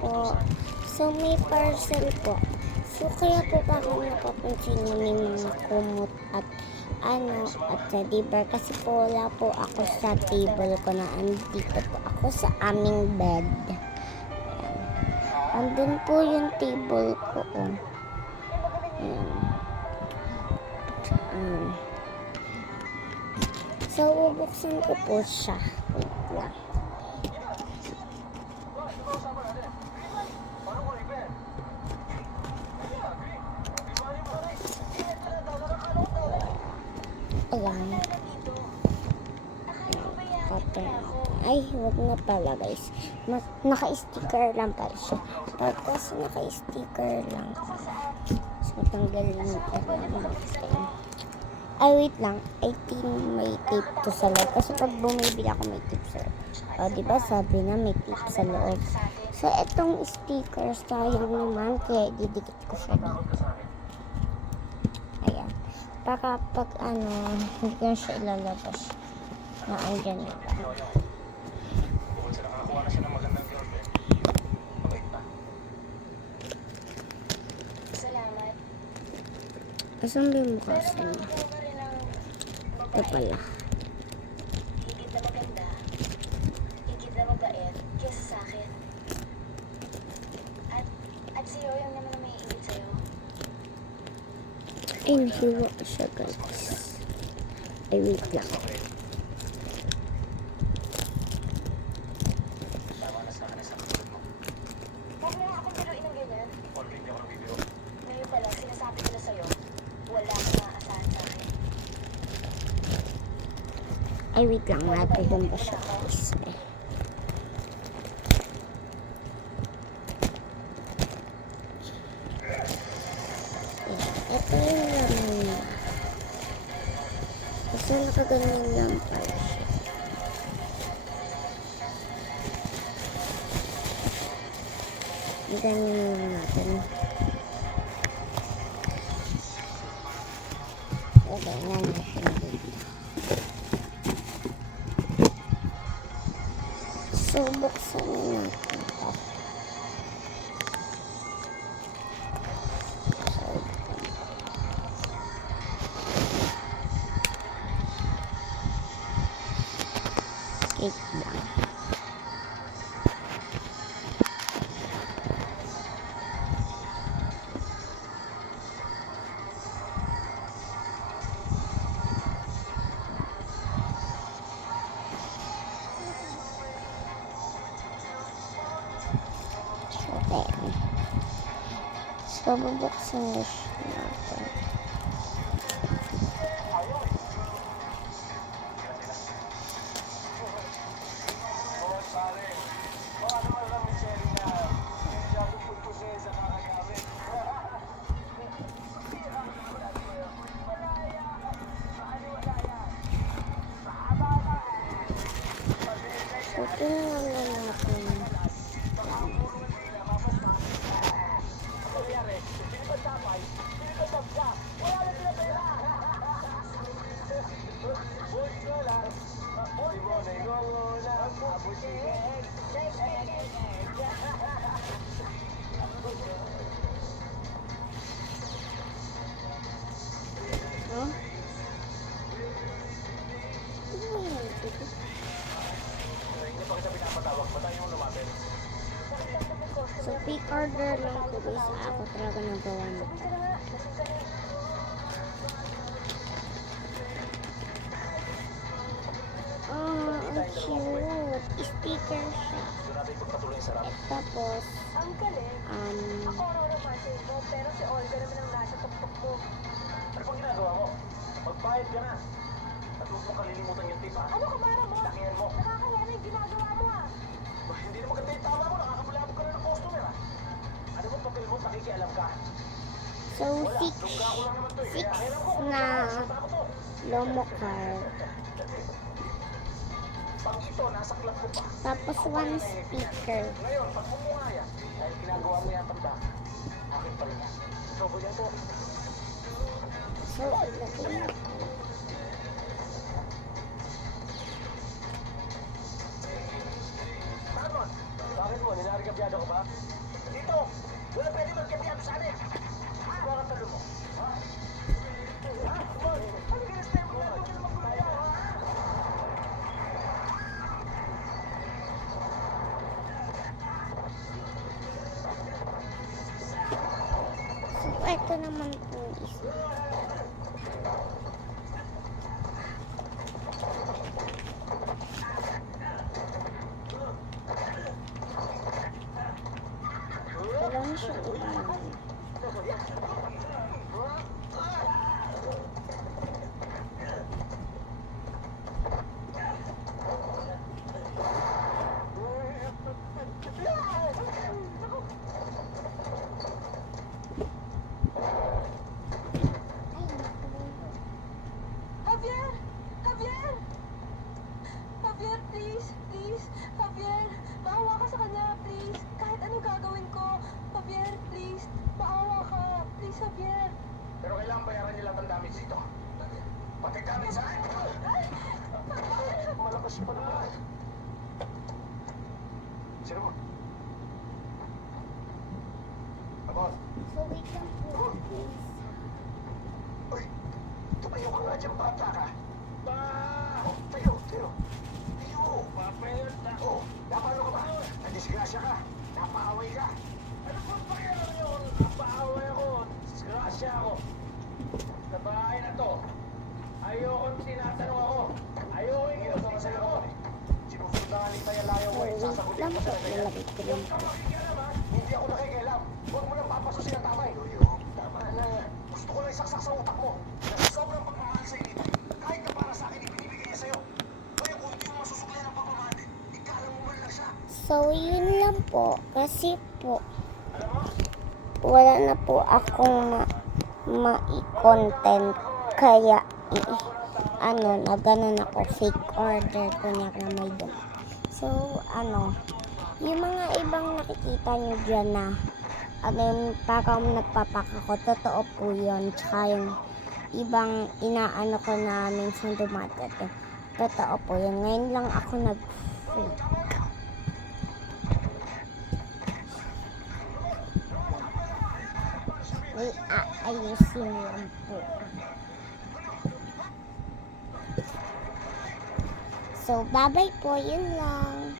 po. So, may parcel po. So, kaya po parang napapansin niyo may mga kumot at at teddy bear. Kasi po wala po ako sa table ko na andito po ako sa aming bed. Ayan. Andun po yung table ko. Ayan. So, bubuksan ko po siya. Wait lang. Ayan. Ay, huwag na pala guys. Naka-sticker lang pala siya. Tapos naka-sticker lang. So, tanggalin natin. Ay, wait lang. I think may tape to sa loob. Kasi pag bumibili ako may tape sa loob. O, diba sabi na may tape sa loob. So, etong stickers sayang naman. Kaya didikit ko siya dito. Ayan. Para pag hindi ko siya ilalabas. Na andyan na. Asan ba yung mukha sa inyo? Ito pala. Higit na maganda, higit na mabait kesa sa akin. At si Yoyong naman na may higit sa'yo. Ay, nahiwa siya guys. Ay, wait lang. Huwag mo nga akong biruin ng ganyan. Ngayon pala, sinasabi ko na sa'yo, wala kang maaasahan sa akin. Ay, wait lang. Natulong ba siya guys? Ito yung laman niya. Kasi nakaganyan lang pala siya. Ganyan lang natin. Ganyan na siya dito. So, buksan na natin ito. Cake lang. So, bubuksan na siya natin. So, tingnan na natin. Huh? So, pick order lang ko guys. Ako talaga nagawa nito. Oh, ang cute. Sticker siya. Tapos, Ang galing. Ako ano napansin mo, pero si Olga naman ang nasa tuktok ko. Ano bang ginagawa mo? Magbayad ka na. At huwag mo kalilimutan yung tip, ha? Ano ka ba mo? Lakihan mo. Nakakaya na yung ginagawa mo ah. Hindi na maganda yung tama mo. Nakakabulabog ka na ng customer, ha? Ano bang papel mo? Nakikialam ka. so, Wala. 6 Lungga ko lang naman to, eh. Kaya kailan ko. na Tama to. Lomo card. Pag ito, nasa club ko pa. Tapos, 1 speaker. Ngayon, pag bumunga yan, dahil ginagawa mo yan tanda, akin pa rin yan. Sobo yan po. So, ilagay na po. Bakit mo? Bakit mo? Ninari ka Sumadyado ka ba? Dito! Wala pwede magkapiyado sa akin! Kuha ka talo mo. Ha? Ha? Boy! Ano ginas tayo mo? Ano ginas magkapiyado? Ha? So, ito naman po is wala na siya iba. Javier! Javier! Javier, please! Please! Javier! Maawa ka sa kanya, please! Kahit ano gagawin ko! Javier, please! Maawa ka! Please, Javier! Pero kailangan bayaran nila ang damage dito. Pati gamit sa akin. Malakas pa naman. Sino mo? Abot. So, wait lang po, please. Uy, tumayo ka nga dyan, bata ka. Ba! Oh, tayo, tayo. Tayo. Papayot na. Oh, napano ka ba? Nadisgrasya ka. Napaaway ka. Ano pa pakialam niyo kung napaaway ako? Disgrasya ako. Sa bahay na to, ayokong tinatanong ako. Ayokong ginagawa sa'yo ako. Sinusundan nga ni Tayalayo ko eh. So, wait Sasagutin lang ko po, sa kanya. lalagay ko lang po. Makikialam ha? Hindi ako nakikialam. Huwag mo nang papasusin ang tatay. Tama na. Gusto ko lang isaksak sa utak mo. Na sa sobrang pagmamahal sa inyo, kahit na para sa akin, ibinibigay niya sa'yo. Kaya kung hindi mo masusukli ng pagmamahal, ikalam mo man lang siya. So, yun lang po. Kasi po, Alam mo? wala na po akong ma-content. Kaya, na ganun ako, fake order ko niya na may dum. So, yung mga ibang nakikita nyo dyan na, parang nagpapakako, totoo po yun. Tsaka yung ibang inaano ko na minsan dumagat. Totoo po yun. Ngayon lang ako nag-fake. Wait, ayusin lang po. So, bye-bye po. Yun lang.